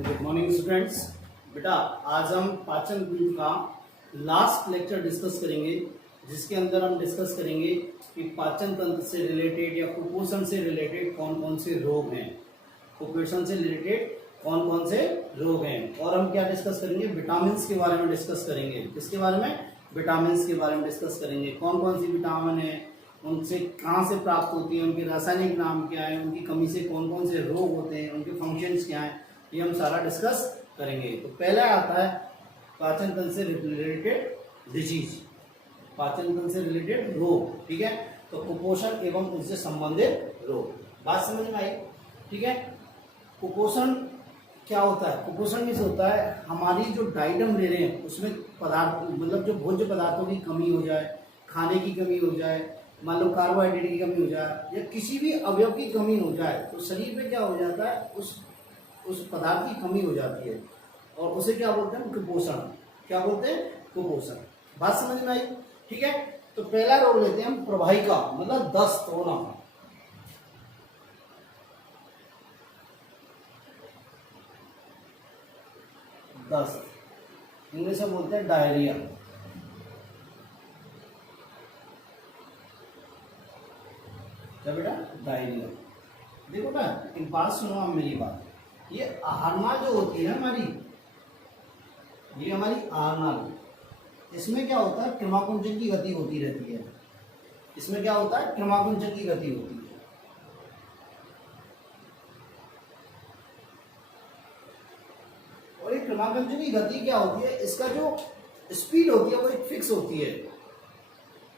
Good morning students. बेटा आज हम पाचन तंत्र का लास्ट लेक्चर डिस्कस करेंगे, जिसके अंदर हम डिस्कस करेंगे कि पाचन तंत्र से रिलेटेड या कुपोषण से रिलेटेड कौन कौन से रोग हैं। कुपोषण से रिलेटेड कौन कौन से रोग हैं और हम क्या डिस्कस करेंगे, विटामिन के बारे में डिस्कस करेंगे। किसके बारे में? विटामिन के बारे में डिस्कस करेंगे। कौन कौन सी विटामिन है, उनसे कहाँ से प्राप्त होती है, उनके रासायनिक नाम क्या है, उनकी कमी से कौन कौन से रोग होते हैं, उनके फंक्शंस क्या हैं, ये हम सारा डिस्कस करेंगे। तो पहला आता है पाचन तंत्र से रिलेटेड डिजीज, पाचन तंत्र से रिलेटेड रोग। ठीक है, तो कुपोषण एवं उनसे संबंधित रोग। बात समझ में आई? ठीक है, कुपोषण क्या होता है? कुपोषण में से होता है हमारी जो डाइट हम ले रहे हैं उसमें पदार्थ मतलब जो भोज्य पदार्थों की कमी हो जाए, खाने की कमी हो जाए, मान लो कार्बोहाइड्रेट की कमी हो जाए या किसी भी अवयव की कमी हो जाए, तो शरीर में क्या हो जाता है, उस पदार्थ की कमी हो जाती है और उसे क्या बोलते हैं? कुपोषण। क्या बोलते हैं? कुपोषण। बात समझ में आई? ठीक है, तो पहला रोग लेते हैं हम प्रवाहिका, मतलब दस्त होना। दस्त इंग्लिश में बोलते हैं डायरिया। क्या बेटा? डायरिया। देखो ना, एक बात सुनो आप मेरी बात। ये आहारनाल जो होती है हमारी, ये हमारी आहारनाल, इसमें क्या होता है, क्रमाकुंचन की गति होती रहती है। इसमें क्या होता है? क्रमाकुंचन की गति होती है। और ये क्रमाकुंचन की गति क्या होती है, इसका जो स्पीड होती है वो एक फिक्स होती है।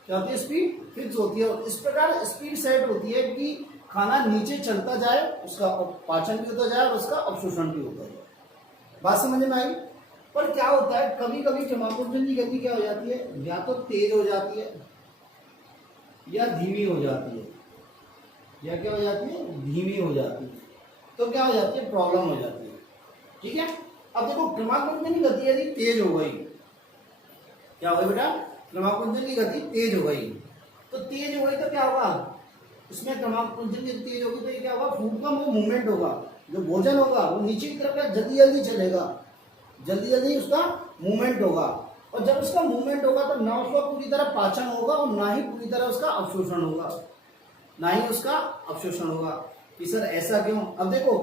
क्या होती है? स्पीड फिक्स होती है। और इस प्रकार स्पीड सेट होती है कि खाना नीचे चलता जाए, उसका पाचन भी होता जाए और उसका अवशोषण भी होता जाए। बात समझ में आई? पर क्या होता है, कभी कभी क्रमाकुंचन की गति क्या हो जाती है, या तो तेज हो जाती है या धीमी हो जाती है। या क्या हो जाती है? धीमी हो जाती है। तो क्या हो जाती है? प्रॉब्लम हो जाती है। ठीक है, अब देखो क्रमाकुंचन की गति यदि तेज हो गई, क्या हो गई बेटा? क्रमाकुंचन की गति तेज हो गई। तो तेज हो गई तो क्या होगा, इसमें क्रमाकुंचन की तेज होगी तो ये क्या होगा, फूड का वो मूवमेंट होगा, जो भोजन होगा वो नीचे की तरफ जल्दी जल्दी चलेगा, जल्दी जल्दी उसका मूवमेंट होगा। और जब उसका मूवमेंट होगा तो ना उसका पूरी तरह पाचन होगा और ना ही पूरी तरह उसका अवशोषण होगा, ना ही उसका अवशोषण होगा। कि सर ऐसा क्यों? अब देखो,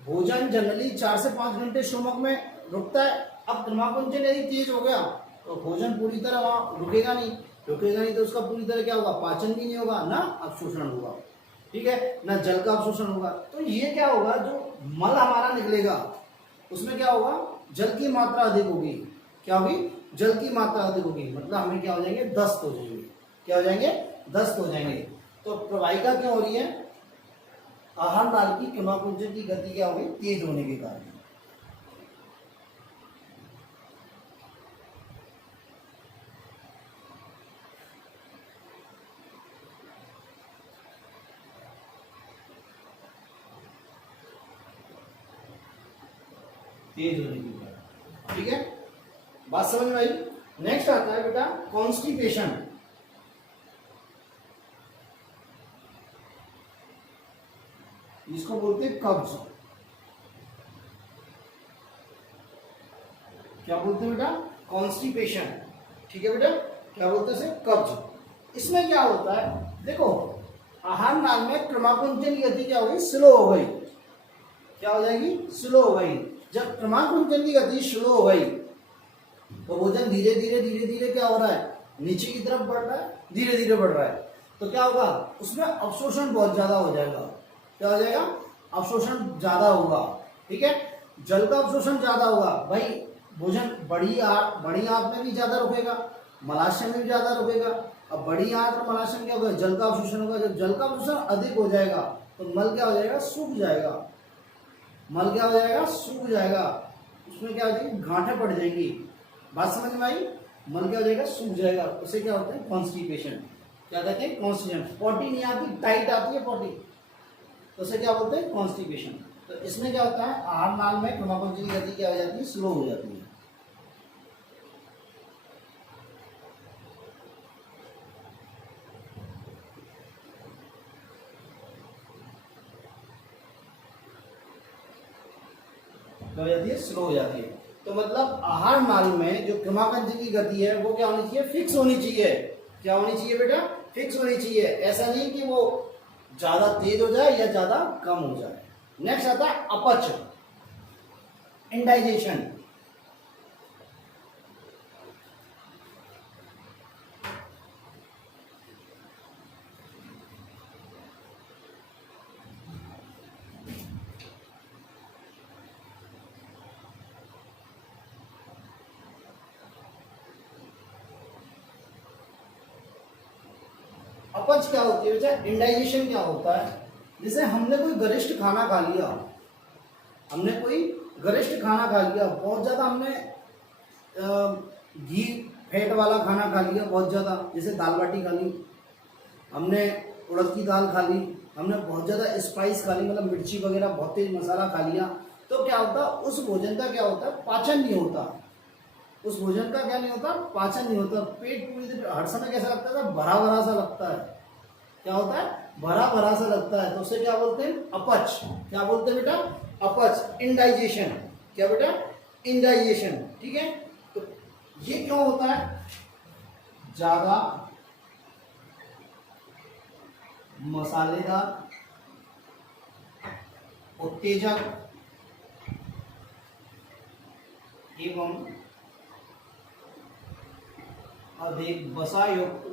भोजन जनरली 4 से 5 घंटे स्टोमक में रुकता है। अब क्रमाकुंचन यदि तेज हो गया तो भोजन पूरी तरह वहां रुकेगा नहीं तो उसका पूरी तरह क्या होगा, पाचन भी नहीं होगा, ना अवशोषण होगा। ठीक है, ना जल का अवशोषण होगा। तो ये क्या होगा, जो मल हमारा निकलेगा उसमें क्या होगा, जल की मात्रा अधिक होगी। क्या होगी? जल की मात्रा अधिक होगी, मतलब हमें क्या हो जाएंगे, दस्त हो जाएंगे। क्या हो जाएंगे? दस्त हो जाएंगे। तो प्रवाहिका क्यों हो रही है? आहार नाल की क्रमाकुंचन की गति क्या होगी, तेज होने के कारण। तेज होने की कारण। ठीक है, बात समझ में आई? नेक्स्ट आता है बेटा कॉन्स्टिपेशन। इसको बोलते हैं कब्ज। क्या बोलते हैं बेटा? कॉन्स्टिपेशन। ठीक है बेटा, क्या बोलते हैं इसे? कब्ज। इसमें क्या होता है, देखो आहार नाल में क्रमाकुंचन की गति क्या हो गई, स्लो हो गई। क्या हो जाएगी? स्लो हो गई। जब क्रमाकुंचन की गति स्लो हो गई तो भोजन धीरे धीरे क्या हो रहा है, नीचे की तरफ बढ़ रहा है, धीरे धीरे बढ़ रहा है। तो क्या होगा, उसमें अवशोषण बहुत ज्यादा हो जाएगा। क्या हो जाएगा? अवशोषण ज्यादा होगा। ठीक है, जल का अवशोषण ज्यादा होगा। भाई भोजन बड़ी आंत में भी ज्यादा रुकेगा, मलाशय में भी ज्यादा रुकेगा। अब बड़ी आंत और मलाशय में क्या होगा, जल का अवशोषण होगा। जब जल का अवशोषण अधिक हो जाएगा तो मल क्या हो जाएगा, सूख जाएगा। मल क्या हो जाएगा, सूख जाएगा। उसमें क्या हो जाएगी, गांठें पड़ जाएंगी। बात समझ में आई? मल क्या हो जाएगा, सूख जाएगा। उसे क्या होता है, कॉन्स्टिपेशन। क्या कहते हैं? कॉन्स्टिपेशन। पॉटी नहीं आती, टाइट आती है पॉटी, तो उसे क्या बोलते हैं, कॉन्स्टिपेशन। तो इसमें क्या होता है, आहार नाल में क्रमाकुंचन की गति क्या हो जाती है, स्लो हो जाती है। क्या हो जाती है, स्लो हो जाती है। तो मतलब आहार नाल में जो क्रमांकन की गति है वो क्या होनी चाहिए, फिक्स होनी चाहिए। क्या होनी चाहिए बेटा, फिक्स होनी चाहिए। ऐसा नहीं कि वो ज्यादा तेज हो जाए या ज्यादा कम हो जाए। नेक्स्ट आता है अपच, इंडाइजेशन। अपच क्या होती है बेटा, इंडाइजेशन क्या होता है, जैसे हमने कोई गरिष्ठ खाना खा लिया, हमने कोई गरिष्ठ खाना खा लिया, बहुत ज्यादा हमने घी फैट वाला खाना खा लिया बहुत ज्यादा, जैसे दाल बाटी खा ली, हमने उड़द की दाल खा ली, हमने बहुत ज्यादा स्पाइस खा ली, मतलब मिर्ची वगैरह बहुत तेज मसाला खा लिया, तो क्या होता है उस भोजन का क्या होता है, पाचन नहीं होता। उस भोजन का क्या नहीं होता, पाचन नहीं होता। पेट पूरी देर हर समय कैसा लगता है, भरा भरा सा लगता है। क्या होता है, भरा भरा सा लगता है, तो उसे क्या बोलते हैं, अपच। क्या बोलते हैं बेटा, अपच, इंडाइजेशन। क्या बेटा, इंडाइजेशन। ठीक है, तो ये क्यों होता है, ज्यादा मसालेदार, उत्तेजक एवं अधिक वसा युक्त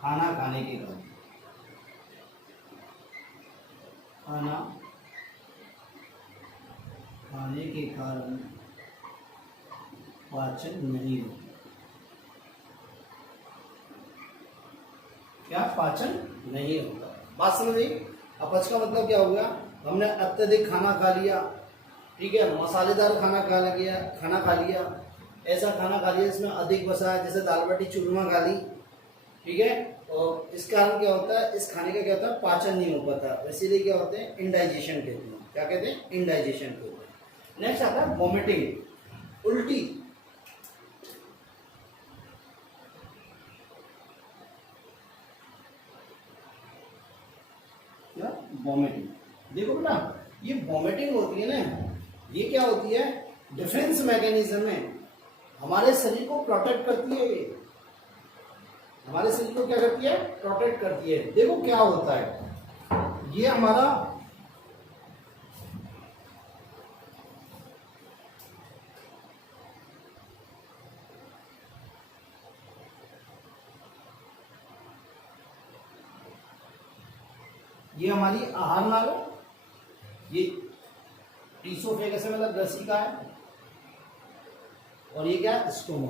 खाना खाने के कारण, खाना खाने के कारण पाचन नहीं होता। क्या, पाचन नहीं होता। बात समझ गई। अपच का मतलब क्या हो गया, हमने अत्यधिक खाना खा लिया, ठीक है, मसालेदार खाना खा लिया, ऐसा खाना खा लिया जिसमें अधिक वसा है, जैसे दाल बाटी चूरमा खा ली, ठीक है, और इस कारण क्या होता है, इस खाने का क्या होता है, पाचन नहीं हो पाता, इसीलिए क्या होते हैं, इंडाइजेशन कहते हैं। क्या कहते हैं, इंडाइजेशन कहते हैं। नेक्स्ट आता है वोमिटिंग, उल्टी। क्या, वोमिटिंग। देखो बेटा, ये वोमिटिंग होती है ना, ये क्या होती है, डिफेंस मैकेनिज्म है, हमारे शरीर को प्रोटेक्ट करती है। ये हमारे शरीर को क्या करती है, प्रोटेक्ट करती है। देखो क्या होता है, ये हमारा ये हमारी आहार नाल है, ये ईसोफेगस मतलब ग्रसिका है, और ये क्या है, स्टोमा,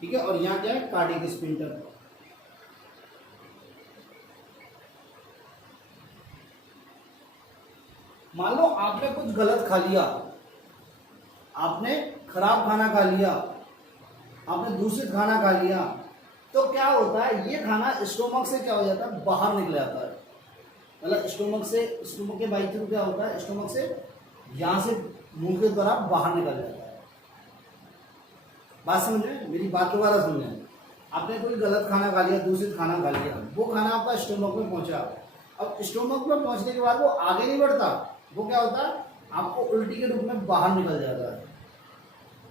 ठीक है, और यहाँ क्या है, कार्डियक स्फिंक्टर। मान लो आपने कुछ गलत खा लिया, आपने खराब खाना खा लिया, आपने दूषित खाना खा लिया, तो क्या होता है, ये खाना स्टोमक से क्या हो जाता है, बाहर निकल जाता है। मतलब स्टोमक से, स्टोमक के बाई थ्रू क्या होता है, स्टोमक से यहां से मुंह के द्वारा बाहर निकल जाता है। बात समझे, मेरी बात दोबारा समझे। आपने कोई गलत खाना खा लिया, दूषित खाना खा लिया, वो खाना आपका स्टोमक में पहुंचा, अब स्टोमक में पहुंचने के बाद वो आगे नहीं बढ़ता, वो क्या होता है, आपको उल्टी के रूप में बाहर निकल जाता है,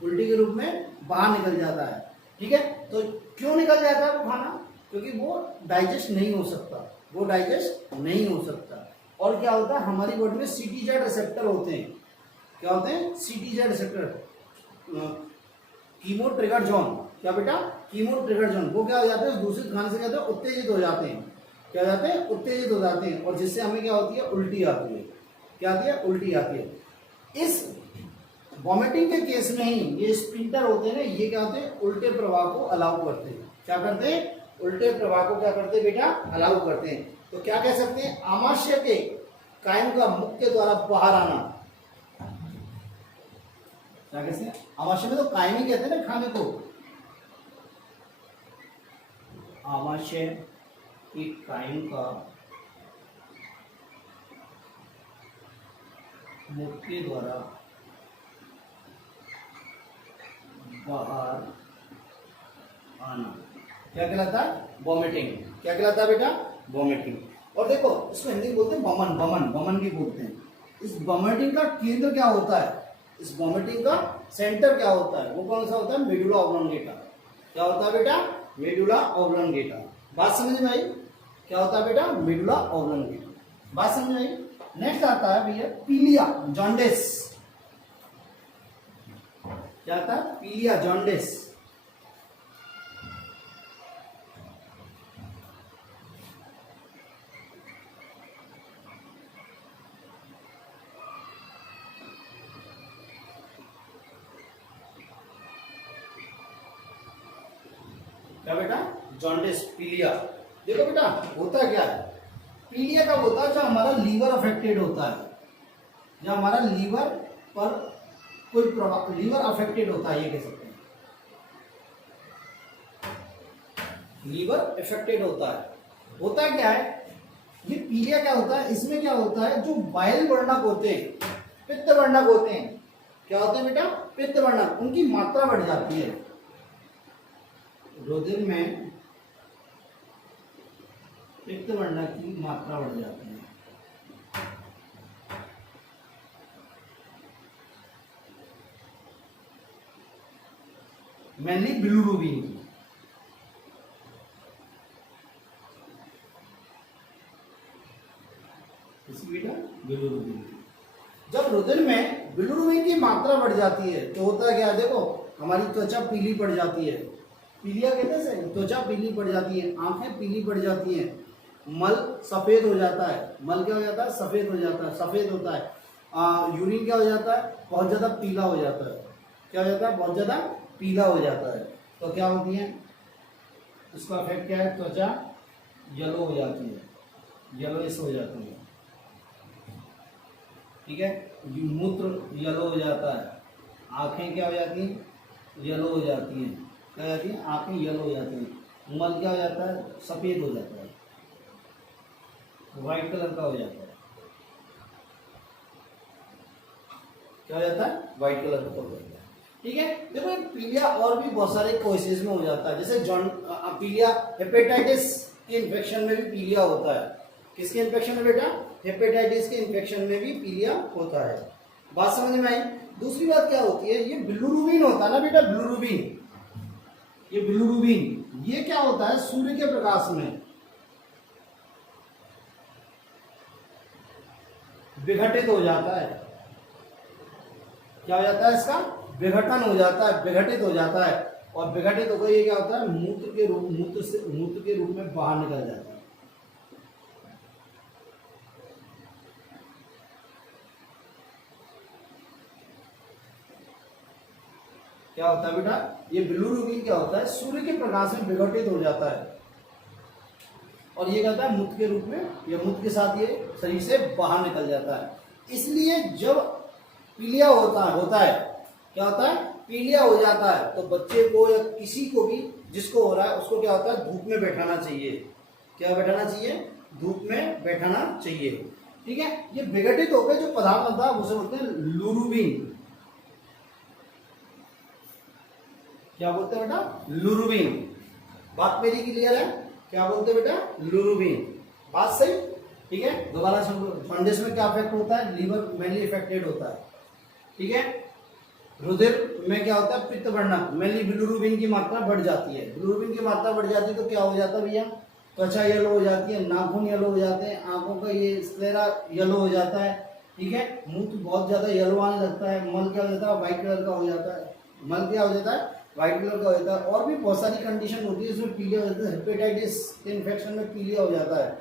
उल्टी के रूप में बाहर निकल जाता है। ठीक है, तो क्यों निकल जाता है वो खाना, क्योंकि वो डाइजेस्ट नहीं हो सकता, वो डाइजेस्ट नहीं हो सकता। और क्या होता है, हमारी बॉडी में सीटीजेड रिसेप्टर होते हैं। क्या होते हैं, सीटीजेड रिसेप्टर, कीमो ट्रिगर जोन। क्या बेटा, कीमो ट्रिगर जोन, वो क्या हो जाते हैं, दूषित खाने से क्या होता है, उत्तेजित हो जाते हैं। क्या हो जाते हैं, उत्तेजित हो जाते हैं, और जिससे हमें क्या होती है, उल्टी आती है। क्या आती है, उल्टी आती है। इस वॉमिटिंग के केस में ही ये स्पिंटर होते हैं ना, ये क्या होते हैं, उल्टे प्रवाह को अलाउ करते हैं। क्या करते हैं, उल्टे प्रवाह को क्या करते हैं बेटा, अलाउ करते हैं। तो क्या कह सकते हैं, आमाशय के कायम का मुख के द्वारा बाहर आना। क्या कहते हैं, आमाशय में तो कायम ही कहते हैं ना खाने को, आमाशय के कायम का मुख के द्वारा बाहर आना क्या कहलाता है, वॉमिटिंग। क्या कहलाता है बेटा, वॉमिटिंग। और देखो इसको हिंदी में बोलते हैं वमन, वमन, वमन भी बोलते हैं। इस वॉमिटिंग का केंद्र क्या होता है, इस वॉमिटिंग का सेंटर क्या होता है, वो कौन सा होता है, मेडुला ऑब्लोंगेटा। क्या होता है बेटा, मेडुला ऑब्लोंगेटा। बात समझ में आई, क्या होता है बेटा, मेडुला ऑब्लोंगेटा। बात समझ में आई। नेक्स्ट आता है भैया पीलिया जॉन्डिस। क्या आता है, पीलिया जॉन्डिस। क्या बेटा, जॉन्डिस, पीलिया। देखो बेटा होता क्या है, पीलिया कब होता है, जब हमारा लीवर अफेक्टेड होता है, जब हमारा लीवर पर कोई प्रभाव, लीवर अफेक्टेड होता है, ये कह सकते हैं लीवर अफेक्टेड होता है। होता क्या है, ये पीलिया क्या होता है, इसमें क्या होता है, जो बाइल वर्णक होते हैं, पित्त वर्णक होते हैं, क्या होते हैं बेटा, पित्त वर्णक, उनकी मात्रा बढ़ जाती है। रुधिर में पित्त वर्णक की मात्रा बढ़ जाती है। मेनली बिलिरुबिन की। बेटा बिलिरुबिन की, जब रुधिर में बिलिरुबिन की मात्रा बढ़ जाती है तो होता है क्या, देखो हमारी त्वचा पीली पड़ जाती है, पीलिया कहते हैं, त्वचा पीली पड़ जाती है, आंखें पीली पड़ जाती हैं, मल सफेद हो जाता है, मल क्या हो जाता है, सफेद हो जाता है, सफेद होता है, यूरिन क्या हो जाता है, बहुत ज्यादा पीला हो जाता है। क्या हो जाता है, बहुत ज्यादा पीला हो जाता है। तो क्या होती है, इसका इफेक्ट क्या है, त्वचा येलो हो जाती है, येलोइश हो जाती है, ठीक है, मूत्र येलो हो जाता है, आंखें क्या हो जाती हैं, येलो हो जाती हैं, क्या हो जाती है, आंखें येलो हो जाती हैं, मल क्या हो जाता है, सफेद हो जाता है, व्हाइट कलर का हो जाता है। क्या हो जाता है, व्हाइट कलर का हो जाता है, ठीक है। देखो पीलिया और भी बहुत सारे केसेस में हो जाता है, जैसे पीलिया हेपेटाइटिस के इन्फेक्शन में भी पीलिया होता है। किसके इन्फेक्शन में बेटा, हेपेटाइटिस के इन्फेक्शन में भी पीलिया होता है। बात समझ में आई। दूसरी बात क्या होती है, ये बिलिरुबिन होता है ना बेटा, बिलिरुबिन, ये बिलिरुबिन ये क्या होता है, सूर्य के प्रकाश में विघटित हो जाता है। क्या हो जाता है, इसका विघटन हो जाता है, विघटित हो जाता है, और विघटित होकर ये क्या होता है, मूत्र के रूप में बाहर निकल जाता है। क्या होता है बेटा, ये बिलिरुबिन क्या होता है, सूर्य के प्रकाश में विघटित हो जाता है, और ये कहता है मूत्र के रूप में, या मूत्र के साथ ये शरीर से बाहर निकल जाता है। इसलिए जब पीलिया होता है, क्या होता है, पीलिया हो जाता है, तो बच्चे को या किसी को भी जिसको हो रहा है उसको क्या होता है, धूप में बैठाना चाहिए। क्या बैठाना चाहिए, धूप में बैठाना चाहिए, ठीक है। ये विघटित होकर जो पदार्थ बनता है उसे बोलते हैं लुरुबिन। क्या बोलते हैं बेटा, लुरुबिन। बात मेरी क्लियर है, क्या बोलते हैं बेटा, लुरुबिन। बात सही, ठीक है। दोबारा जॉन्डिस में क्या इफेक्ट होता है, लीवर मेनली इफेक्टेड होता है, ठीक है। रुधिर में क्या होता है, पित्त वर्णक, मेनली बिलिरुबिन की मात्रा बढ़ जाती है। बिलिरुबिन की मात्रा बढ़ जाती है तो क्या हो जाता है भैया, त्वचा येलो हो जाती है, नाखून येलो हो जाते हैं, आंखों का ये स्क्लेरा येलो हो जाता है, ठीक है। मूत्र बहुत ज्यादा येलो आने लगता है, मल क्या हो जाता है, व्हाइट कलर का हो जाता है, मल क्या हो जाता है, व्हाइट कलर का हो जाता है। और भी बहुत सारी कंडीशन होती है इसमें पीलिया हो जाता है, हेपेटाइटिस के इन्फेक्शन में पीलिया हो जाता है,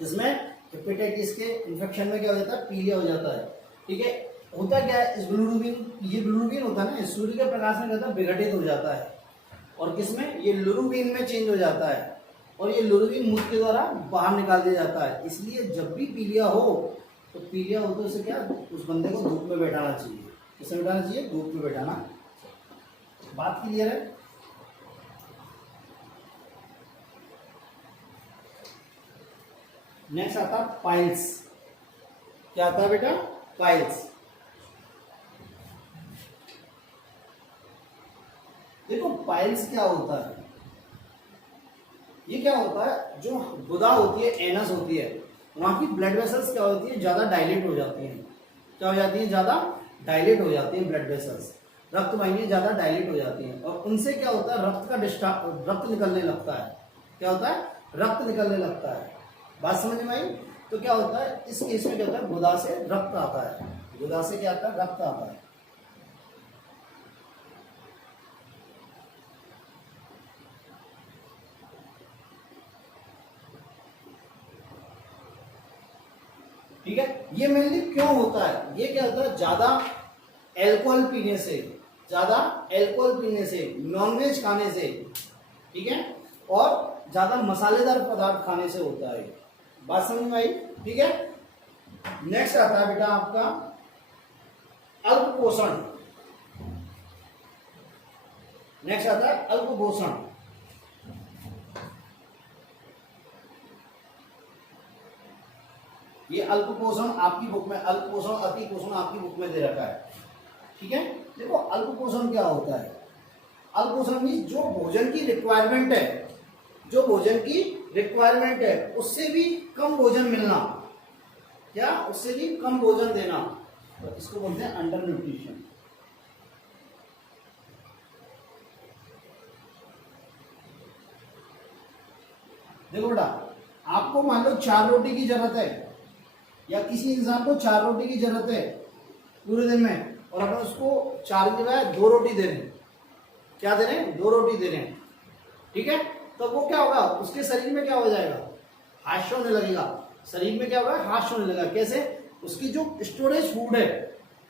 इसमें हेपेटाइटिस के इन्फेक्शन में क्या हो जाता है, पीलिया हो जाता है, ठीक है। होता क्या है, इस बिलिरुबिन, ये बिलिरुबिन होता है ना, सूर्य के प्रकाश में कहता है विघटित हो जाता है, और किसमें, ये लुरुबिन में चेंज हो जाता है, और ये लुरुबिन मूत्र के द्वारा बाहर निकाल दिया जाता है। इसलिए जब भी पीलिया हो तो पीलिया हो तो उसे क्या, उस बंदे को धूप में बैठाना चाहिए। किसमें बैठाना चाहिए, धूप में बैठाना। बात क्लियर है। नेक्स्ट आता है पाइल्स। क्या आता है बेटा, पाइल्स। देखो पाइल्स क्या होता है, ये क्या होता है, जो गुदा होती है, एनस होती है, वहां की ब्लड वेसल्स क्या होती है, ज्यादा डायलेट हो जाती हैं। क्या हो जाती है, ज्यादा डायलेट हो जाती है ब्लड वेसल्स, रक्त वाहिनियां ज्यादा डायलेट हो जाती हैं, और उनसे क्या होता है, रक्त निकलने लगता है। क्या होता है, रक्त निकलने लगता है। बात समझ में आई? तो क्या होता है इस केस में, क्या होता है, गुदा से रक्त आता है। गुदा से क्या आता है, रक्त आता है। ठीक है, ये मेनली क्यों होता है, ये क्या होता है, ज्यादा एल्कोहल पीने से, ज्यादा एल्कोहल पीने से, नॉनवेज खाने से, ठीक है, और ज्यादा मसालेदार पदार्थ खाने से होता है। बात समझ में आई? ठीक है, नेक्स्ट आता है बेटा आपका अल्प पोषण। नेक्स्ट आता है अल्प पोषण। ये अल्प पोषण आपकी बुक में, अल्प पोषण अति पोषण आपकी बुक में दे रखा है। ठीक है, देखो अल्प पोषण क्या होता है, अल्प पोषण मीन्स जो भोजन की रिक्वायरमेंट है, जो भोजन की रिक्वायरमेंट है उससे भी कम भोजन मिलना, क्या उससे भी कम भोजन देना, तो इसको बोलते हैं अंडर न्यूट्रिशन। देखो बेटा, आपको मान लो 4 रोटी की जरूरत है, या किसी इंसान को 4 रोटी की जरूरत है पूरे दिन में, और अपन उसको 4 की बजाय 2 रोटी दे रहे हैं। क्या दे रहे हैं, 2 रोटी दे रहे हैं। ठीक है, तो वो क्या होगा, उसके शरीर में क्या हो जाएगा, हाश होने लगेगा। शरीर में क्या होगा, हाश होने लगेगा। कैसे, उसकी जो स्टोरेज फूड है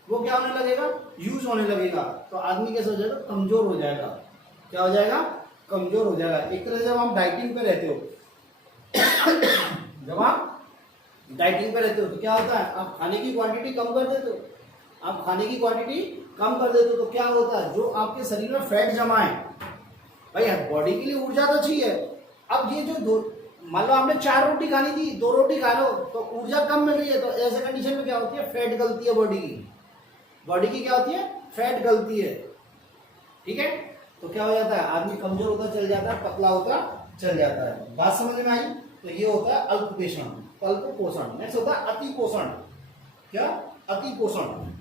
वो क्या होने लगेगा, यूज होने लगेगा। तो आदमी कैसे हो जाएगा, कमजोर हो जाएगा। क्या हो जाएगा, कमजोर हो जाएगा। एक तरह से जब आप डाइटिंग पे रहते हो जब आप डाइटिंग पे रहते हो तो क्या होता है, आप खाने की क्वांटिटी कम कर देते हो। आप खाने की क्वांटिटी कम कर देते हो तो क्या होता है, जो आपके शरीर में फैट जमा है, भाई बॉडी के लिए ऊर्जा तो चाहिए। अब ये जो दो, मान लो आपने 4 रोटी खानी थी, 2 रोटी खा लो तो ऊर्जा कम मिल रही है, तो ऐसे कंडीशन में क्या होती है, फैट गलती है बॉडी की। बॉडी की क्या होती है, फैट गलती है। ठीक है, तो क्या हो जाता है, आदमी कमजोर होता चल जाता है, पतला होता चल जाता है। बात समझ में आई? तो ये होता है अल्प पोषण, अल्प पोषण। नेक्स्ट होता है अति पोषण। क्या, अति पोषण।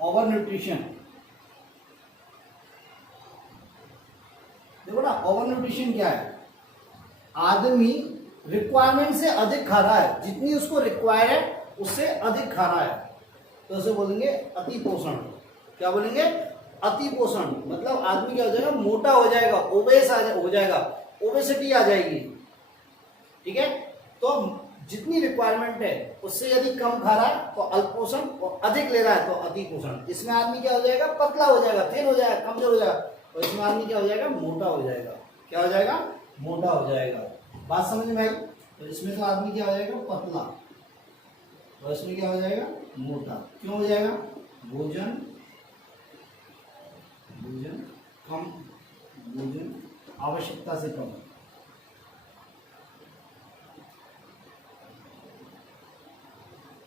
Over nutrition. देखो ना, ओवर न्यूट्रिशन क्या है, आदमी रिक्वायरमेंट से अधिक खा रहा है, जितनी उसको रिक्वायर है उससे अधिक खा रहा है, तो उसे बोलेंगे अति पोषण। क्या बोलेंगे, अति पोषण। मतलब आदमी क्या हो जाएगा, मोटा हो जाएगा, ओबेस हो जाएगा, ओबेसिटी आ जाएगी। ठीक है, तो जितनी रिक्वायरमेंट है उससे यदि कम खा रहा है तो अल्प पोषण, और अधिक ले रहा है तो अति पोषण। इसमें आदमी क्या हो जाएगा, पतला हो जाएगा, थिन हो जाएगा, कमजोर हो जाएगा, और इसमें आदमी क्या हो जाएगा, मोटा हो जाएगा। क्या हो जाएगा, मोटा हो जाएगा। बात समझ में आई? तो इसमें तो आदमी क्या हो जाएगा, पतला, और इसमें क्या हो जाएगा, मोटा। क्यों हो जाएगा, भोजन कम, भोजन आवश्यकता से कम।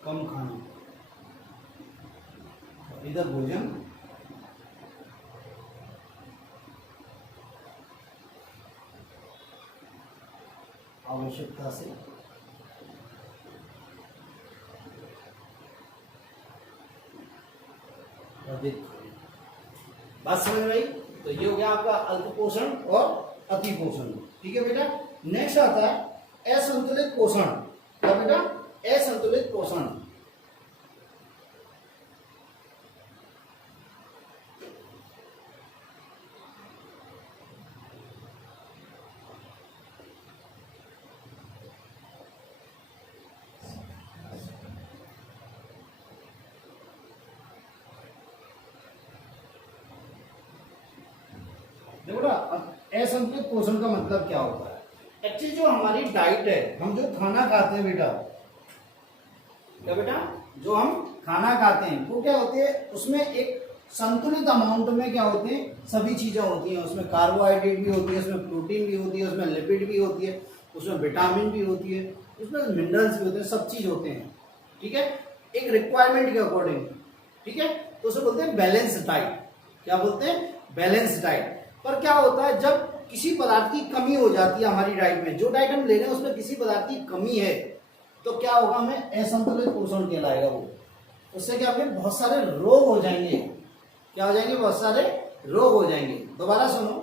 कम खाना, इधर भोजन आवश्यकता से अधिक। बात समझ में आई? तो ये हो गया आपका अल्प पोषण और अति पोषण। ठीक है बेटा, नेक्स्ट आता है असंतुलित पोषण। क्या बेटा, असंतुलित पोषण। देखो ना, असंतुलित पोषण का मतलब क्या होता है, एक्चुअली जो हमारी डाइट है, हम जो खाना खाते हैं बेटा, क्या बेटा, जो हम खाना खाते हैं वो क्या होते हैं, उसमें एक संतुलित अमाउंट में क्या होते हैं, सभी चीजें होती हैं। उसमें कार्बोहाइड्रेट भी होती है, उसमें प्रोटीन भी होती है, उसमें लिपिड भी होती है, उसमें विटामिन भी होती है, उसमें मिनरल्स भी होते हैं, सब चीज होते हैं। ठीक है, एक रिक्वायरमेंट के अकॉर्डिंग। ठीक है, तो उसे बोलते हैं बैलेंस डाइट। क्या बोलते हैं, बैलेंस डाइट। पर क्या होता है, जब किसी पदार्थ की कमी हो जाती है हमारी डाइट में, जो डाइट हम ले रहे हैं उसमें किसी पदार्थ की कमी है, तो क्या होगा, हमें असंतुलित पोषण कहलाएगा वो। उससे क्या होगा, बहुत सारे रोग हो जाएंगे। क्या हो जाएंगे, बहुत सारे रोग हो जाएंगे। दोबारा सुनो,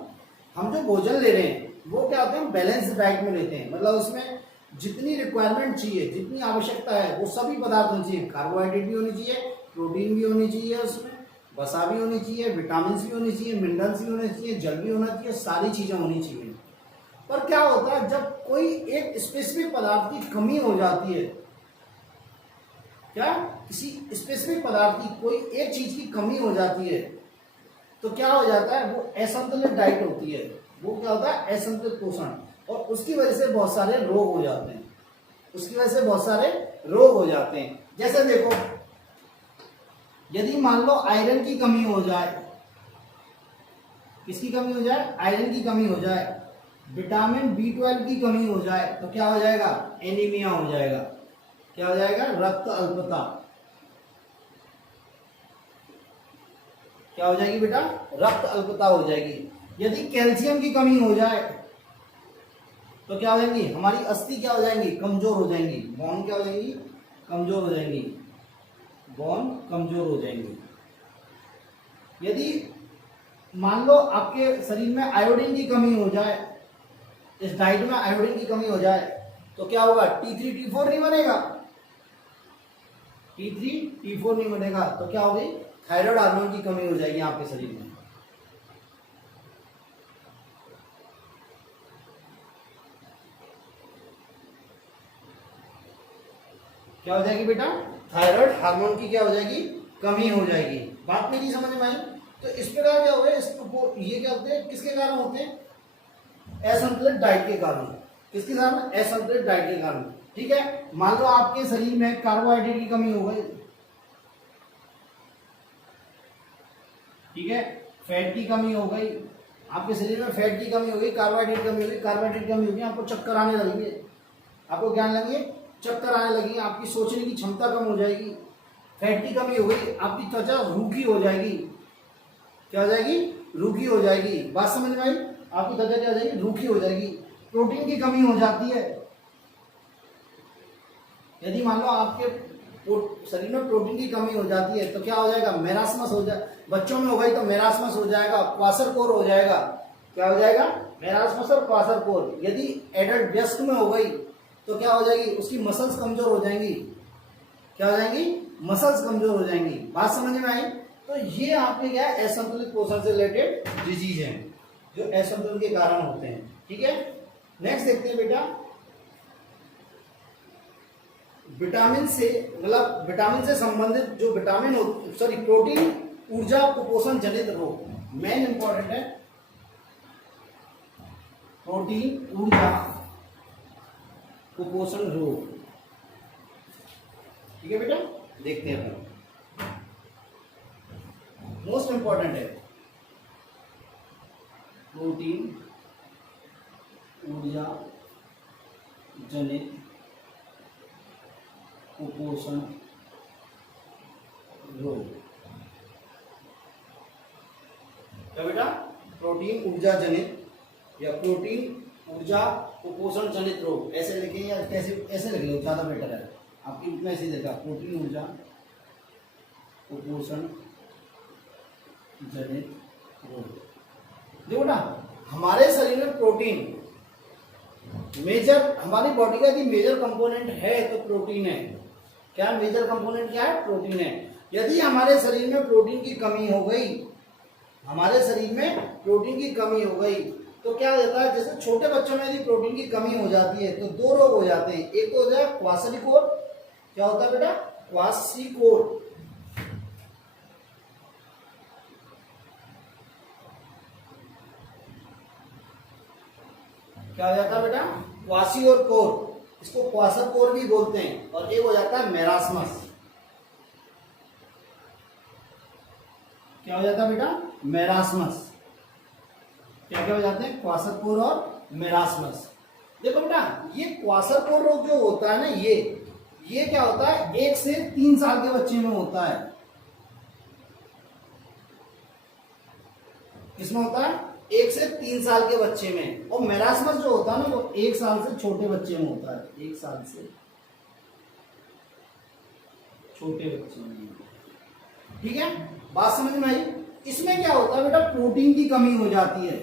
हम जो भोजन ले रहे हैं वो क्या होते हैं, बैलेंस डाइट में लेते हैं, मतलब उसमें जितनी रिक्वायरमेंट चाहिए, जितनी आवश्यकता है वो सभी पदार्थ होने चाहिए। कार्बोहाइड्रेट भी होनी चाहिए, प्रोटीन भी होनी चाहिए, उसमें वसा भी होनी चाहिए, विटामिन भी होनी चाहिए, मिनरल्स भी होने चाहिए, जल भी होना चाहिए, सारी चीजें होनी चाहिए। पर क्या होता है, जब कोई एक स्पेसिफिक पदार्थ की कमी हो जाती है, क्या किसी स्पेसिफिक पदार्थ की कोई एक चीज की कमी हो जाती है, तो क्या हो जाता है, वो असंतुलित डाइट होती है, वो क्या होता है, असंतुलित पोषण, और उसकी वजह से बहुत सारे रोग हो जाते हैं। उसकी वजह से बहुत सारे रोग हो जाते हैं। जैसे देखो, यदि मान लो आयरन की कमी हो जाए, किसकी कमी हो जाए, आयरन की कमी हो जाए, विटामिन B12 की कमी हो जाए, तो क्या हो जाएगा, एनीमिया हो जाएगा। क्या हो जाएगा, रक्त अल्पता। क्या हो जाएगी बेटा, रक्त अल्पता हो जाएगी। यदि कैल्शियम की कमी हो जाए तो क्या हो जाएंगी, हमारी अस्थि क्या हो जाएंगी, कमजोर हो जाएंगी। बोन क्या हो जाएंगी, कमजोर हो जाएंगी, बोन कमजोर हो जाएंगी। यदि मान लो आपके शरीर में आयोडीन की कमी हो जाए, इस डाइट में आयोडीन की कमी हो जाए, तो क्या होगा, T3 T4 नहीं बनेगा, T3 T4 नहीं बनेगा, तो क्या होगी, थायराइड हार्मोन की कमी हो जाएगी आपके शरीर में। क्या हो जाएगी बेटा, थायराइड हार्मोन की क्या हो जाएगी, कमी हो जाएगी। बात मेरी समझ में आई। तो इस प्रकार क्या हो, ये क्या होते हैं, किसके कारण होते हैं, असंतुलित डाइट के कारण। किसके कारण, असंतुलित डाइट के कारण। ठीक है, मान लो आपके शरीर में कार्बोहाइड्रेट की कमी हो गई, ठीक है, फैट की कमी हो गई, आपके शरीर में फैट की कमी हो गई, कार्बोहाइड्रेट की कमी हो गई, कार्बोहाइड्रेट की कमी होगी, आपको चक्कर आने लगेंगे, आपको क्या लगेंगे, चक्कर आने लगेंगे, आपकी सोचने की क्षमता कम हो जाएगी। फैट की कमी हो गई, आपकी त्वचा रूखी हो जाएगी। क्या हो जाएगी, रूखी हो जाएगी। बात समझ में आई, आपकी त्वचा क्या हो जाएगी, रूखी हो जाएगी। प्रोटीन की कमी हो जाती है, यदि मान लो आपके शरीर में प्रोटीन की कमी हो जाती है, तो क्या हो जाएगा, मेरास्मस हो जाए। बच्चों में हो गई तो मेरास्मस हो जाएगा, क्वासरकोर हो जाएगा। क्या हो जाएगा, मेरास्मस और क्वासरकोर। यदि एडल्ट वयस्क में हो गई तो क्या हो जाएगी, उसकी मसल्स कमजोर हो जाएंगी। क्या हो जाएंगी, मसल्स कमजोर हो जाएंगी। बात समझ में आई। तो ये आपके क्या है, असंतुलित पोषण से रिलेटेड डिजीज है, जो असंतुलन के कारण होते हैं। ठीक है, नेक्स्ट देखते हैं बेटा, विटामिन से, मतलब विटामिन से संबंधित जो विटामिन सॉरी प्रोटीन ऊर्जा कुपोषण जनित रोग। मेन इंपॉर्टेंट है, प्रोटीन ऊर्जा कुपोषण रोग। ठीक है बेटा, देखते हैं अपन, मोस्ट इंपॉर्टेंट है प्रोटीन ऊर्जा जनित कुपोषण रोग। क्या बेटा, प्रोटीन ऊर्जा जनित या प्रोटीन ऊर्जा कुपोषण जनित रोग, ऐसे लिखें या कैसे, ऐसे लिख लो, ज्यादा बेटर है। आपकी बुक में ऐसे देखा, प्रोटीन ऊर्जा कुपोषण जनित रोग। देखो ना, हमारे शरीर में प्रोटीन मेजर, हमारी बॉडी का यदि मेजर कंपोनेंट है तो प्रोटीन है। क्या मेजर कंपोनेंट क्या है, प्रोटीन है। यदि हमारे शरीर में प्रोटीन की कमी हो गई, हमारे शरीर में प्रोटीन की कमी हो गई, तो क्या होता है, जैसे छोटे बच्चों में यदि प्रोटीन की कमी हो जाती है तो दो रोग हो जाते हैं। एक तो हो जाए क्वासिकोर। क्या होता है बेटा, क्वासिकोर। क्या हो जाता है बेटा, क्वासी और कोर, इसको क्वासरकोर भी बोलते हैं। और एक हो जाता है मेरास्मस। क्या हो जाता है बेटा, मेरास्मस। क्या क्या हो जाते हैं, क्वासरकोर और मेरास्मस। देखो बेटा, ये क्वासरकोर रोग जो होता है ना, ये क्या होता है, 1 से 3 साल के बच्चे में होता है। किसमें होता है, 1 से 3 साल के बच्चे में, और मेरास्मस जो होता है ना वो 1 साल से छोटे बच्चे में होता है, 1 साल से छोटे बच्चे में। ठीक है, बात समझ में आई। इसमें क्या होता है बेटा, प्रोटीन की कमी हो जाती है।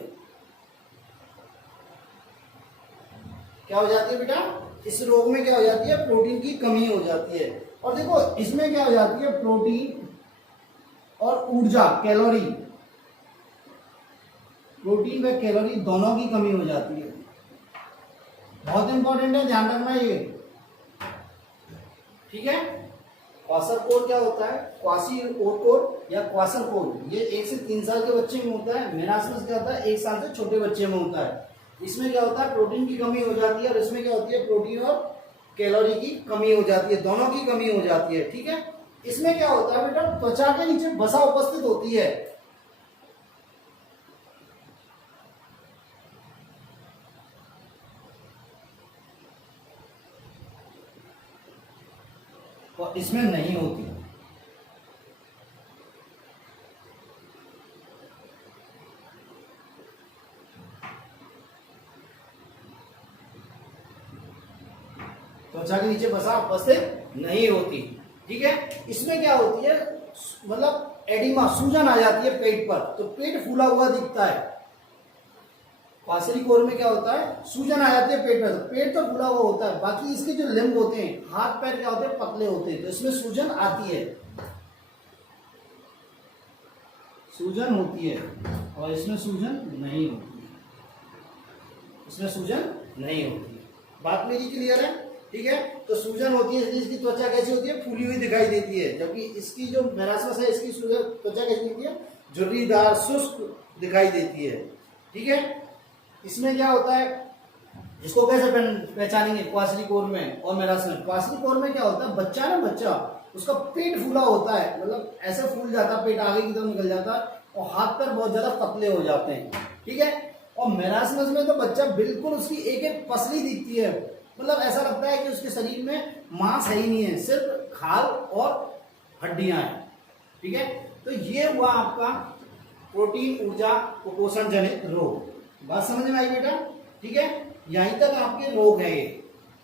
क्या हो जाती है बेटा, इस रोग में क्या हो जाती है, प्रोटीन की कमी हो जाती है। और देखो इसमें क्या हो जाती है, प्रोटीन और ऊर्जा, कैलोरी, प्रोटीन व कैलोरी दोनों की कमी हो जाती है। बहुत इंपॉर्टेंट है, ध्यान रखना ये। ठीक है, क्वासरकोर क्या होता है, क्वासीओकोर या क्वासरकोर, ये 1 से 3 साल के बच्चे में होता है। मेरास्मस क्या होता है, 1 साल से छोटे बच्चे में होता है। इसमें क्या होता है, प्रोटीन की कमी हो जाती है, और इसमें क्या होती है, प्रोटीन और कैलोरी की कमी हो जाती है, दोनों की कमी हो जाती है। ठीक है, इसमें क्या होता है बेटा, त्वचा के नीचे वसा उपस्थित होती है। और इसमें नहीं होती। त्वचा के नीचे वसा उपस्थित नहीं होती। ठीक है, इसमें क्या होती है, मतलब एडिमा, सूजन आ जाती है पेट पर, तो पेट फूला हुआ दिखता है। क्वासेरिकोर में क्या होता है, सूजन आ जाती है पेट पर, तो पेट तो फूला हुआ होता है, बाकी इसके जो लिम्ब होते हैं, हाथ पैर क्या होते हैं, पतले होते हैं, तो इसमें सूजन आती है, सूजन होती है, और इसमें सूजन नहीं होती है, इसमें सूजन नहीं होती है। बात मेरी क्लियर है। ठीक है, तो सूजन होती है, इसकी त्वचा कैसी होती है, फूली हुई दिखाई देती है, जबकि इसकी जो मेरास्मस है, इसकी त्वचा कैसी दिखती है, झुर्रीदार, शुष्क दिखाई देती है। ठीक है, इसमें क्या होता है, इसको कैसे पहचानेंगे, क्वासेरिकोर में और मेरास्मस। क्वासेरिकोर में क्या होता है, बच्चा ना, बच्चा उसका पेट फूला होता है, मतलब ऐसे फूल जाता है, पेट आगे की तरफ निकल जाता है, और हाथ पैर बहुत ज्यादा पतले हो जाते हैं। ठीक है, और मेरास्मस में तो बच्चा बिल्कुल, उसकी एक एक पसली दिखती है, मतलब ऐसा लगता है कि उसके शरीर में मांस है ही नहीं है, सिर्फ खाल और हड्डियां हैं। ठीक है, तो ये हुआ आपका प्रोटीन ऊर्जा कुपोषण जनित रोग। बात समझ में आई बेटा। ठीक है, यहीं तक आपके रोग है ये।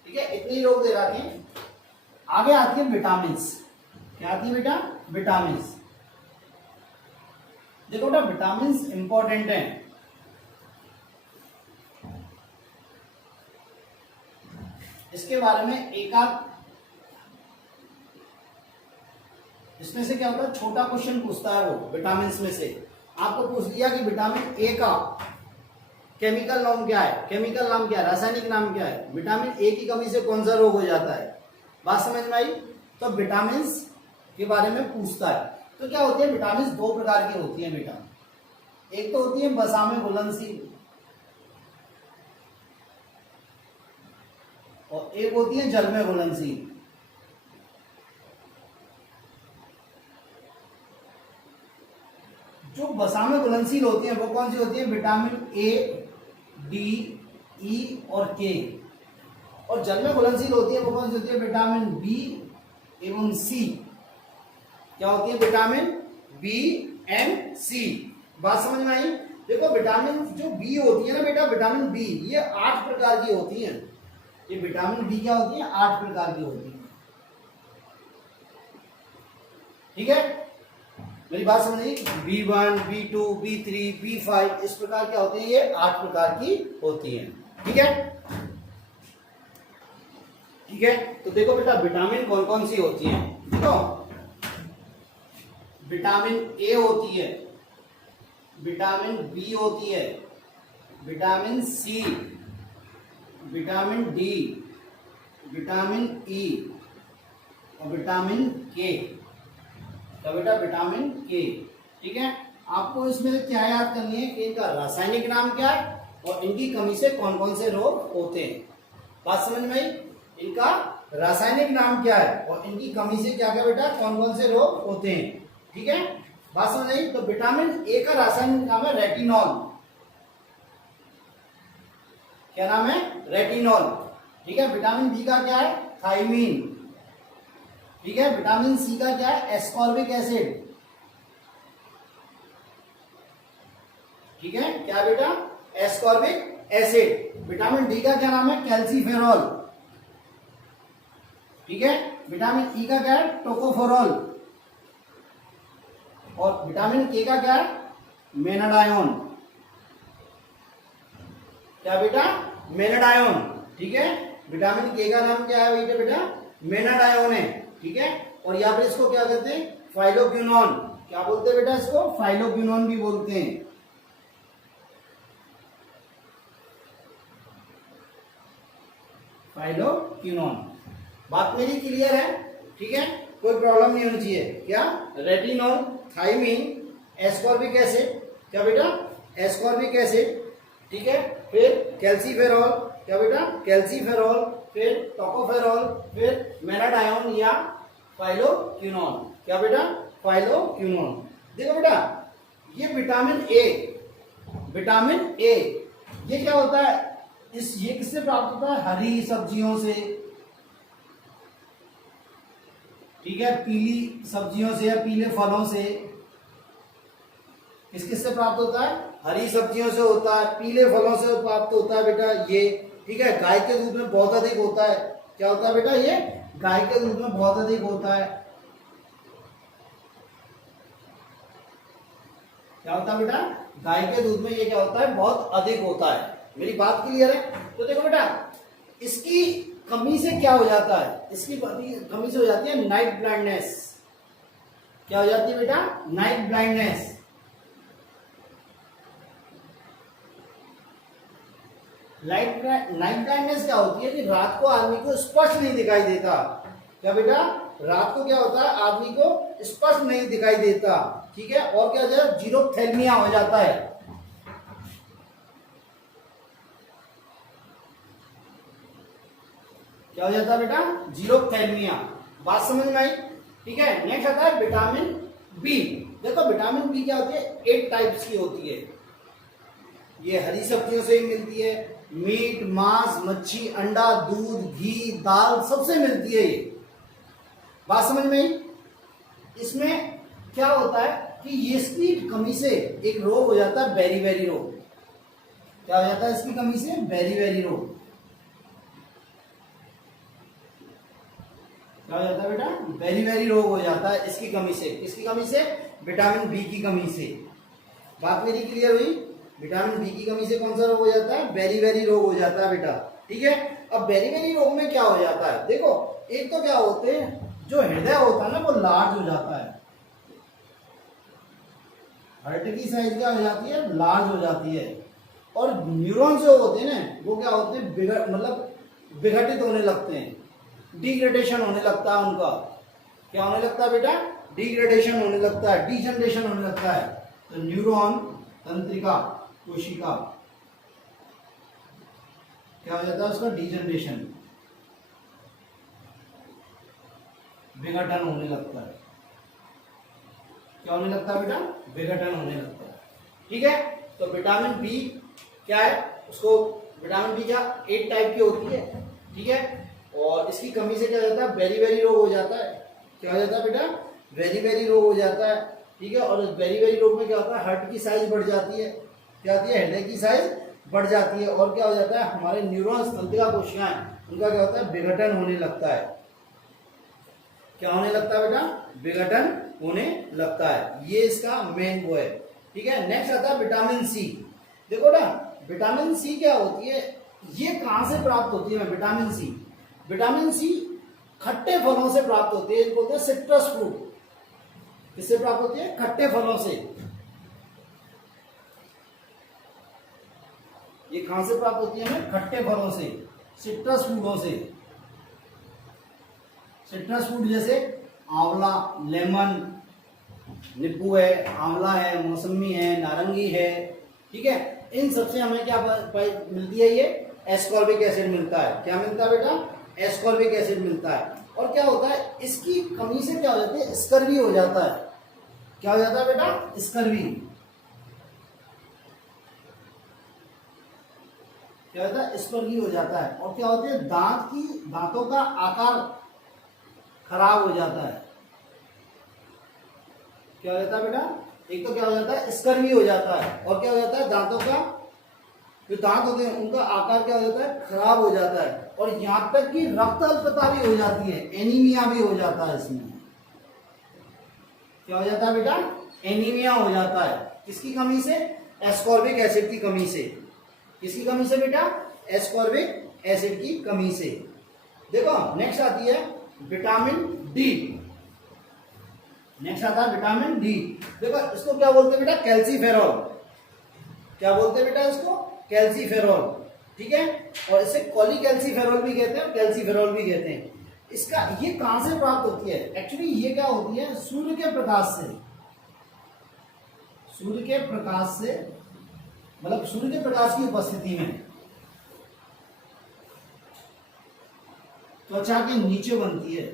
ठीक है, इतने रोग दे रखे हैं। आगे आती है विटामिन। क्या आती है बेटा, विटामिन। देखो बेटा, विटामिन इंपॉर्टेंट है। इसके बारे में एक आध, इसमें से क्या होता है, छोटा क्वेश्चन पूछता है वो विटामिन में से। आपको पूछ दिया कि विटामिन ए का केमिकल नाम क्या है, केमिकल नाम क्या है, रासायनिक नाम क्या है, विटामिन ए की कमी से कौन सा रोग हो जाता है। बात समझ में आई। तो विटामिन के बारे में पूछता है। तो क्या होती है, विटामिन 2 प्रकार की होती है बेटा। एक तो होती है वसा में घुलनशील, और एक होती है जल में घुलनशील। जो वसा में घुलनशील होती है वो कौन सी होती है, विटामिन ए, डी, ई और के। और जल में घुलनशील होती है वो कौन सी होती है, विटामिन बी एवं सी। क्या होती है, विटामिन बी एंड सी। बात समझ में आई। देखो विटामिन जो बी होती है ना बेटा, विटामिन बी, ये 8 प्रकार की होती है। ये विटामिन बी क्या होती है, 8 प्रकार की होती है। ठीक है, मेरी बात समझिए। B1, B2, B3, B5 इस प्रकार क्या होते हैं, ये 8 प्रकार की होती है। ठीक है, ठीक है। तो देखो बेटा, विटामिन कौन कौन सी होती है। देखो, विटामिन ए होती है, विटामिन बी होती है, vitamin C, vitamin D, vitamin E और विटामिन के। तो बेटा विटामिन के। ठीक है, आपको इसमें क्या याद करनी है कि इनका रासायनिक नाम क्या है और इनकी कमी से कौन कौन से रोग होते हैं। बात समझ में आई। इनका रासायनिक नाम क्या है और इनकी कमी से क्या क्या बेटा कौन कौन से रोग होते हैं। ठीक है, बात समझ आई। तो विटामिन ए का रासायनिक नाम है रेटिनॉल। क्या नाम है, रेटिनॉल। ठीक है, विटामिन बी का क्या है, थायमीन। ठीक है, विटामिन सी का क्या है, एस्कॉर्बिक एसिड। ठीक है, क्या बेटा, एस्कॉर्बिक एसिड। विटामिन डी का क्या नाम है, कैल्सीफेरॉल। ठीक है, विटामिन ई का क्या है, टोकोफेरॉल। और विटामिन के का क्या है, मेनाडायोन। क्या बेटा, मेनाडायोन। ठीक है, विटामिन के का नाम क्या है बेटा, मेनाडायोन है। ठीक है, और यहाँ पर इसको क्या कहते हैं, फाइलोक्विनोन। क्या बोलते हैं बेटा इसको, फाइलोक्विनोन भी बोलते हैं। फाइलोक्विनोन। बात मेरी क्लियर है? ठीक है, कोई प्रॉब्लम नहीं होनी चाहिए। क्या, रेटिनॉल, थायमीन, एस्कॉर्बिक एसिड। क्या बेटा, एस्कॉर्बिक एसिड। ठीक है, फिर कैल्सीफेरॉल। क्या बेटा, कैल्सीफेरॉल, फिर टोकोफेरॉल, फिर मेनाडायोन या फाइलोक्विनोन। क्या बेटा, फाइलोक्विनोन। देखो बेटा, ये विटामिन ए, विटामिन ए ये क्या होता है, ये किससे प्राप्त होता है, हरी सब्जियों से। ठीक है, पीली सब्जियों से या पीले फलों से। किससे प्राप्त होता है, हरी सब्जियों से होता है, पीले फलों से प्राप्त होता है बेटा ये। ठीक है, गाय के दूध में बहुत अधिक होता है। क्या होता है बेटा, ये गाय के दूध में बहुत अधिक होता है। क्या होता है बेटा, गाय के दूध में ये क्या होता है, बहुत अधिक होता है। मेरी बात क्लियर है? तो देखो बेटा, इसकी कमी से क्या हो जाता है, इसकी कमी से हो जाती है नाइट ब्लाइंडनेस। क्या हो जाती है बेटा, नाइट ब्लाइंडनेस। नाइट ब्लाइंडनेस क्या होती है कि रात को आदमी को स्पष्ट नहीं दिखाई देता। क्या बेटा, रात को क्या होता है, आदमी को स्पष्ट नहीं दिखाई देता। ठीक है, और क्या हो जाता है, जीरोथेल्मिया हो जाता है। क्या हो जाता है बेटा, जीरोथेल्मिया। बात समझ में आई? ठीक है, नेक्स्ट आता है विटामिन बी। देखो विटामिन बी क्या होती है, 8 टाइप्स की होती है। ये हरी सब्जियों से ही मिलती है, मीट, मांस, मच्छी, अंडा, दूध, घी, दाल, सबसे मिलती है ये। बात समझ में आई? इसमें क्या होता है कि ये इसकी कमी से एक रोग हो जाता है, बेरी बेरी रोग। क्या हो जाता है इसकी कमी से, बेरी बेरी रोग। क्या हो जाता है बेटा, बेरी बेरी रोग हो जाता है इसकी कमी से। किसकी कमी से, विटामिन बी की कमी से। बात मेरी क्लियर हुई? विटामिन बी की कमी से कौन सा रोग हो जाता है, बेरी बेरी रोग हो जाता है बेटा। ठीक है, अब बेरी बेरी रोग में क्या हो जाता है, देखो एक तो क्या होते हैं, जो हृदय होता है ना वो लार्ज हो जाता है। हार्ट की साइज क्या हो जाती है, लार्ज हो जाती है। और न्यूरॉन जो होते हैं ना वो क्या होते हैं, मतलब विघटित होने लगते हैं, डिग्रेडेशन होने लगता है उनका। क्या होने लगता है बेटा, डिग्रेडेशन होने लगता है, डिजनरेशन होने लगता है। तो न्यूरॉन, तंत्रिका, कोशिका, क्या हो जाता है उसका, डिजनरेशन, विघटन होने लगता है। क्या होने लगता है बेटा, विघटन होने लगता है। ठीक है, तो विटामिन बी क्या है, उसको विटामिन बी क्या 8 टाइप की होती है। ठीक है, और इसकी कमी से क्या हो जाता है, बेरी बेरी रोग हो जाता है। क्या हो जाता है बेटा, बेरी बेरी रोग हो जाता है। ठीक है, और बेरी बेरी रोग में क्या होता है, हार्ट की साइज बढ़ जाती है। क्या होती है, हृदय की साइज बढ़ जाती है। और क्या हो जाता है, हमारे न्यूरॉन्स, तंत्रिका कोशिकाएं, उनका क्या होता है, विघटन होने लगता है। क्या होने लगता है बेटा, विघटन होने लगता है। ये इसका मेन वो है। ठीक है, नेक्स्ट आता है विटामिन सी। देखो ना, विटामिन सी क्या होती है, ये कहां से प्राप्त होती है, विटामिन सी, विटामिन सी खट्टे फलों से प्राप्त होती है। बोलते हैं सिट्रस फ्रूट। किससे प्राप्त होती है, खट्टे फलों से। ये कहां से प्राप्त होती है हमें, खट्टे फलों से, सिट्रस फ्रूटों से। सिट्रस फ्रूट जैसे आंवला, लेमन, नींबू है, आंवला है, मौसमी है, नारंगी है। ठीक है, इन सबसे हमें क्या मिलती है, ये एस्कॉर्बिक एसिड मिलता है। क्या मिलता है बेटा, एस्कॉर्बिक एसिड मिलता है। और क्या होता है, इसकी कमी से क्या हो जाती है, स्कर्वी हो जाता है। क्या हो जाता है बेटा, स्कर्वी। क्या होता है, स्कर्वी हो जाता है। और क्या होता है, दांतों का आकार खराब हो जाता है। क्या हो जाता है बेटा, एक तो क्या हो जाता है, स्कर्वी हो जाता है, और क्या हो जाता है, दांतों का जो दांत होते हैं उनका आकार क्या हो जाता है, खराब हो जाता है, और यहां तक कि रक्त अल्पता भी हो जाती है, एनीमिया भी हो जाता है। इसमें क्या हो जाता है बेटा, एनीमिया हो जाता है। किसकी कमी से, एस्कॉर्बिक एसिड की कमी से। किसकी कमी से बेटा, एस्कॉर्बिक एसिड की कमी से। देखो नेक्स्ट आती है विटामिन डी। नेक्स्ट आता है विटामिन डी। देखो इसको क्या बोलते हैं बेटा, कैल्सीफेरॉल। क्या बोलते हैं बेटा इसको, कैल्सीफेरॉल। ठीक है, और इसे कॉलीकैल्सीफेरॉल भी कहते हैं, कैल्सीफेरॉल भी कहते हैं। इसका ये कहां से प्राप्त होती है, एक्चुअली ये क्या होती है, सूर्य के प्रकाश से। सूर्य के प्रकाश से, मतलब सूर्य के प्रकाश की उपस्थिति में त्वचा के नीचे बनती है।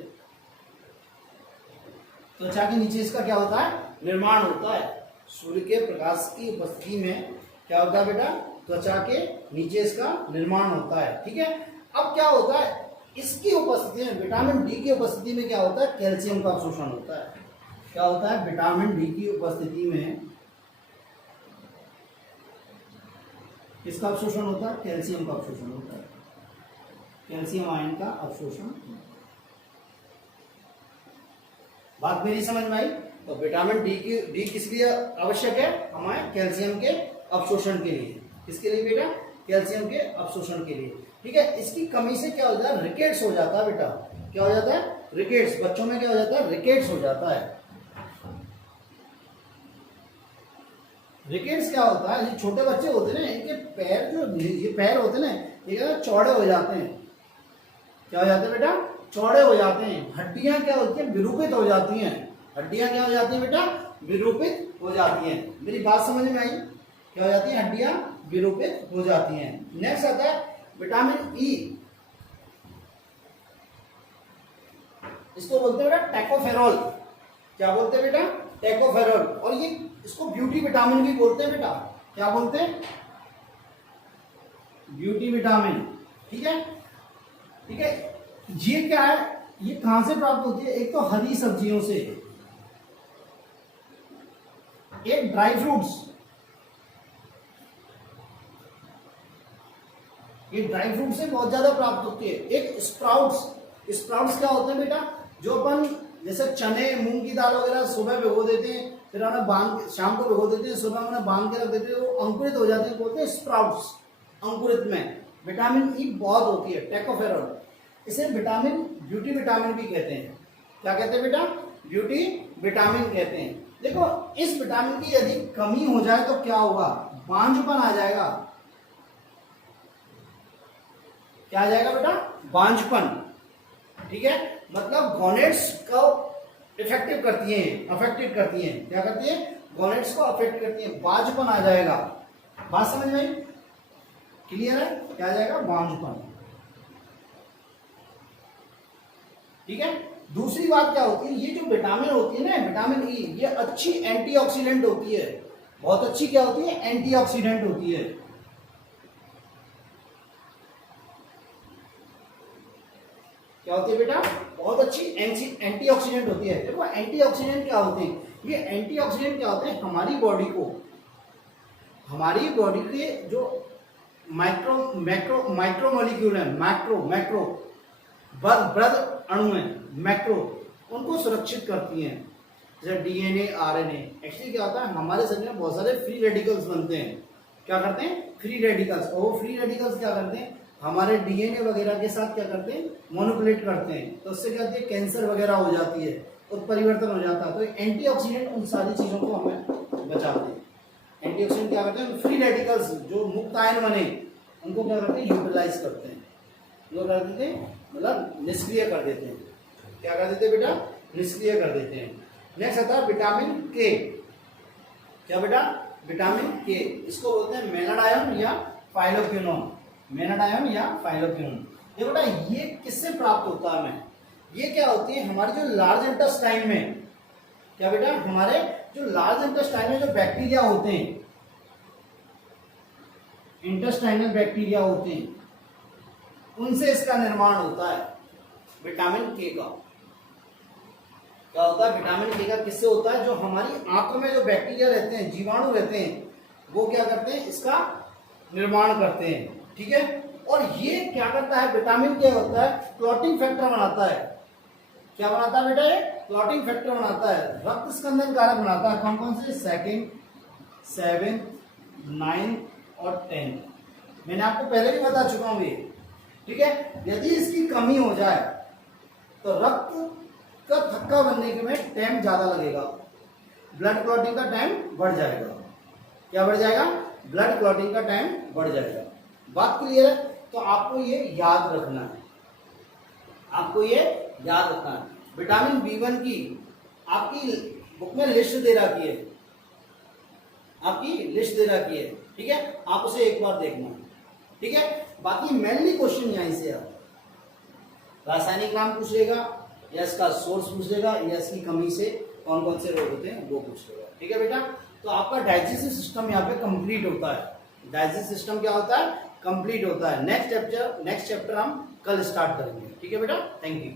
त्वचा के नीचे इसका क्या होता है, निर्माण होता है। सूर्य के प्रकाश की उपस्थिति में क्या होता है बेटा, त्वचा के नीचे इसका निर्माण होता है। ठीक है, अब क्या होता है, इसकी उपस्थिति में, विटामिन डी की उपस्थिति में क्या होता है, कैल्शियम का अवशोषण होता है। क्या होता है, विटामिन डी की उपस्थिति में किसका अवशोषण होता है, कैल्शियम का अवशोषण होता है। कैल्शियम आयन का अवशोषण। बात मेरी समझ में आई। तो विटामिन डी किस लिए आवश्यक है, हमारे कैल्शियम के अवशोषण के लिए। किसके लिए बेटा, कैल्शियम के अवशोषण के लिए। ठीक है, इसकी कमी से क्या हो जाता है, रिकेट्स हो जाता है बेटा। क्या हो जाता है, रिकेट्स। बच्चों में क्या हो जाता है, रिकेट्स हो जाता है। रिकेट्स क्या होता है, ये छोटे बच्चे होते हैं ना, इनके पैर जो ये पैर होते हैं ना, ये क्या चौड़े हो जाते हैं। क्या हो जाते हैं बेटा, चौड़े हो जाते हैं। हड्डियां क्या होती हैं, विरूपित हो जाती हैं। हड्डियां क्या हो जाती हैं बेटा, विरूपित हो जाती हैं। मेरी बात समझ में आई, क्या हो जाती है, हड्डियां विरूपित हो जाती हैं। नेक्स्ट आता है विटामिन ई। इसको बोलते हैं बेटा टैकोफेरॉल। क्या बोलते हैं बेटा, टैकोफेरॉल। और ये इसको ब्यूटी विटामिन भी बोलते हैं बेटा। क्या बोलते हैं, ब्यूटी विटामिन। ठीक है, ठीक है। ये क्या है, ये कहां से प्राप्त होती है, एक तो हरी सब्जियों से, एक ड्राई फ्रूट्स। ये ड्राई फ्रूट से बहुत ज्यादा प्राप्त होती है। एक स्प्राउट्स। स्प्राउट्स क्या होते हैं बेटा, जो अपन जैसे चने मूंग की दाल वगैरह सुबह भिगो देते हैं, फिर उन्हें बांध, शाम को भिगो देते हैं, सुबह उन्हें बांध के रख देते हैं, वो अंकुरित हो जाते हैं, बोलते हैं स्प्राउट्स। अंकुरित में विटामिन ई बहुत होती है, टैकोफेरॉल। इसे विटामिन, ब्यूटी विटामिन भी कहते हैं। क्या कहते हैं बेटा, ब्यूटी विटामिन कहते हैं। देखो इस विटामिन की यदि कमी हो जाए तो क्या होगा, बांझपन आ जाएगा। क्या आ जाएगा बेटा, बांझपन। ठीक है, मतलब गोनेट्स को इफेक्टिव करती हैं, अफेक्टेड करती हैं। क्या करती है, गोनेट्स को अफेक्ट करती हैं, बांझपन आ जाएगा। बात समझ में आई, क्लियर है, क्या आ जाएगा, बांझपन। ठीक है, दूसरी बात क्या होती है, ये जो विटामिन होती है ना, विटामिन ई, ये अच्छी एंटीऑक्सीडेंट होती है। बहुत अच्छी क्या होती है, एंटीऑक्सीडेंट होती है। क्या होती है बेटा, बहुत अच्छी एंटीऑक्सीडेंट होती है। देखो एंटीऑक्सीडेंट क्या होते हैं, ये एंटीऑक्सीडेंट क्या होते हैं, हमारी बॉडी को, हमारी बॉडी के जो माइक्रो मॉलिक्यूल है, मैक्रो बृहद अणु है, मैक्रो, उनको सुरक्षित करती हैं। जैसे डीएनए, आरएनए। एक्चुअली क्या होता है, हमारे शरीर में बहुत सारे फ्री रेडिकल्स बनते हैं। क्या करते हैं, फ्री रेडिकल्स। और वो फ्री रेडिकल्स क्या करते हैं, हमारे डीएनए वगैरह के साथ क्या करते हैं, मोनोपुलेट करते हैं। तो उससे क्या होती है, कैंसर वगैरह हो जाती है, उत्परिवर्तन हो जाता है। तो एंटीऑक्सीडेंट उन सारी चीजों को हमें बचाते हैं। एंटीऑक्सीडेंट क्या करते हैं, फ्री रेडिकल्स जो मुक्त आयन बने उनको क्या करते हैं, यूटिलाइज करते हैं, जो कर देते हैं, मतलब निष्क्रिय कर देते हैं। क्या कर देते हैं बेटा, निष्क्रिय कर देते हैं। नेक्स्ट आता है विटामिन के। क्या बेटा, विटामिन के, इसको बोलते हैं मेनाडायन या फाइलोक्विनोन। मेनाडायन या फाइलोक्विनोन। ये बेटा ये किससे प्राप्त होता है हमें, ये क्या होती है, हमारे जो लार्ज इंटेस्टाइन में, क्या बेटा, हमारे जो लार्ज इंटेस्टाइन में जो बैक्टीरिया होते हैं, इंटेस्टाइनल बैक्टीरिया होते हैं, उनसे इसका निर्माण होता है, विटामिन के का। क्या होता है, विटामिन के का किससे होता है, जो हमारी आंत में जो बैक्टीरिया रहते हैं, जीवाणु रहते हैं, वो क्या करते हैं, इसका निर्माण करते हैं, ठीक है। और ये क्या करता है, विटामिन क्या होता है, क्लॉटिंग फैक्टर बनाता है। क्या बनाता है बेटा, ये क्लॉटिंग फैक्टर बनाता है, रक्त स्कंदन कारक बनाता है। कौन कौन से, 2nd, 7th, 9th और 10th। मैंने आपको पहले भी बता चुका हूं ये, ठीक है। यदि इसकी कमी हो जाए तो रक्त का थक्का बनने में टाइम ज्यादा लगेगा, ब्लड क्लॉटिंग का टाइम बढ़ जाएगा। क्या बढ़ जाएगा, ब्लड क्लॉटिंग का टाइम बढ़ जाएगा। बात क्लियर है। तो आपको ये याद रखना है, आपको ये याद रखना है। विटामिन B1 की आपकी बुक में लिस्ट दे रखी है, आपकी लिस्ट दे रखी है, ठीक है। आप उसे एक बार देखना, ठीक है। बाकी मेनली क्वेश्चन यहीं से आप रासायनिक नाम पूछ लेगा, या इसका सोर्स पूछ लेगा, या इसकी कमी से कौन कौन से रोग होते हैं वो पूछ लेगा, ठीक है बेटा। तो आपका डाइजेस्टिव सिस्टम यहाँ पे कंप्लीट होता है। डाइजेस्टिव सिस्टम क्या होता है, कंप्लीट होता है। नेक्स्ट चैप्टर हम कल स्टार्ट करेंगे, ठीक है बेटा। Thank you.